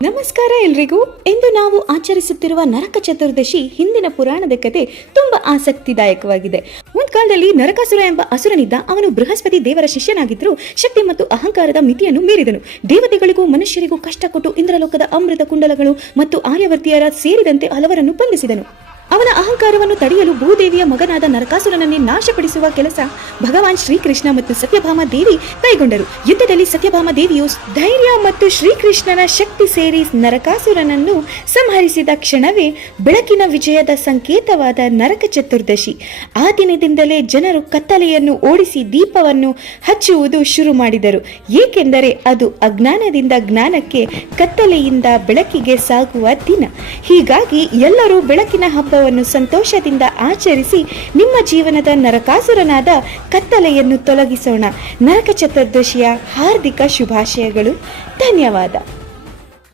ನಮಸ್ಕಾರ ಎಲ್ರಿಗೂ. ಇಂದು ನಾವು ಆಚರಿಸುತ್ತಿರುವ ನರಕ ಚತುರ್ದಶಿ ಹಿಂದಿನ ಪುರಾಣದ ಕತೆ ತುಂಬಾ ಆಸಕ್ತಿದಾಯಕವಾಗಿದೆ. ಒಂದು ಕಾಲದಲ್ಲಿ ನರಕಾಸುರ ಎಂಬ ಅಸುರನಿದ್ದ ಅವನು ಬೃಹಸ್ಪತಿ ದೇವರ ಶಿಷ್ಯನಾಗಿದ್ದರೂ ಶಕ್ತಿ ಮತ್ತು ಅಹಂಕಾರದ ಮಿತಿಯನ್ನು ಮೀರಿದನು. ದೇವತೆಗಳಿಗೂ ಮನುಷ್ಯರಿಗೂ ಕಷ್ಟ ಕೊಟ್ಟು ಇಂದ್ರಲೋಕದ ಅಮೃತ ಕುಂಡಲಗಳು ಮತ್ತು ಆರ್ಯವರ್ತಿಯರ ಸೇರಿದಂತೆ ಹಲವರನ್ನು ಬಂಧಿಸಿದನು. ಅವನ ಅಹಂಕಾರವನ್ನು ತಡೆಯಲು ಭೂದೇವಿಯ ಮಗನಾದ ನರಕಾಸುರನನ್ನೇ ನಾಶಪಡಿಸುವ ಕೆಲಸ ಭಗವಾನ್ ಶ್ರೀಕೃಷ್ಣ ಮತ್ತು ಸತ್ಯಭಾಮ ದೇವಿ ಕೈಗೊಂಡರು. ಯುದ್ಧದಲ್ಲಿ ಸತ್ಯಭಾಮ ದೇವಿಯು ಧೈರ್ಯ ಮತ್ತು ಶ್ರೀಕೃಷ್ಣನ ಶಕ್ತಿ ಸೇರಿ ನರಕಾಸುರನನ್ನು ಸಂಹರಿಸಿದ ಕ್ಷಣವೇ ಬೆಳಕಿನ ವಿಜಯದ ಸಂಕೇತವಾದ ನರಕ ಚತುರ್ದಶಿ. ಆ ದಿನದಿಂದಲೇ ಜನರು ಕತ್ತಲೆಯನ್ನು ಓಡಿಸಿ ದೀಪವನ್ನು ಹಚ್ಚುವುದು ಶುರು ಮಾಡಿದರು. ಏಕೆಂದರೆ ಅದು ಅಜ್ಞಾನದಿಂದ ಜ್ಞಾನಕ್ಕೆ ಕತ್ತಲೆಯಿಂದ ಬೆಳಕಿಗೆ ಸಾಗುವ ದಿನ. ಹೀಗಾಗಿ ಎಲ್ಲರೂ ಬೆಳಕಿನ ಹಬ್ಬವನ್ನು ಸಂತೋಷದಿಂದ ಆಚರಿಸಿ ನಿಮ್ಮ ಜೀವನದ ನರಕಾಸುರನಾದ ಕತ್ತಲೆಯನ್ನು ತೊಲಗಿಸೋಣ. ನರಕ ಚತುರ್ದಶಿಯ ಹಾರ್ದಿಕ ಶುಭಾಶಯಗಳು. ಧನ್ಯವಾದ.